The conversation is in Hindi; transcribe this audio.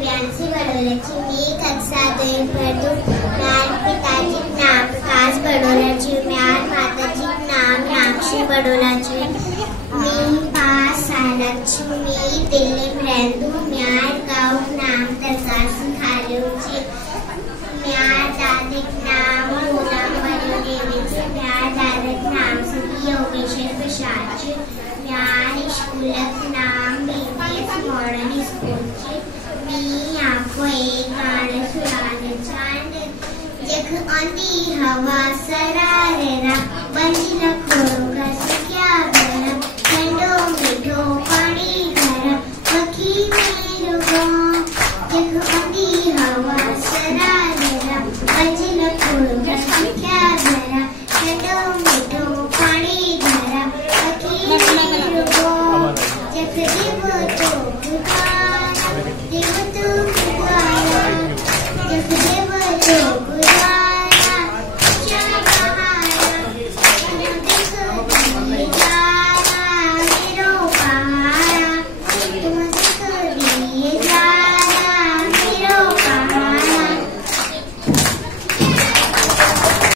दिव्यांशी बडोल्याची मी कक्षा 2 पढ़दू। म्यार पिताजी नाम प्रकाश बडोल्याची, म्यार माताजी नाम मीनाक्षी बडोल्याची। मी 5 सालाची, मी दिल्ली में रहंदू। म्यार गाँव नाम तरकासी खालूची। म्यार दादी नाम पूनम बडोलेची। म्यार दादा नाम श्री योगेश्वर प्रसादची। म्यार स्कूलक नाम बीपीएस मॉडर्न स्कूल। मी आपको एक गाना सुनाना चाहती। जख आंधी हवा सरारेरा, बंजिला खोरोगा से क्या बना। ठंडो मीठो पानी भरा, पखी मेरो गाँव। जख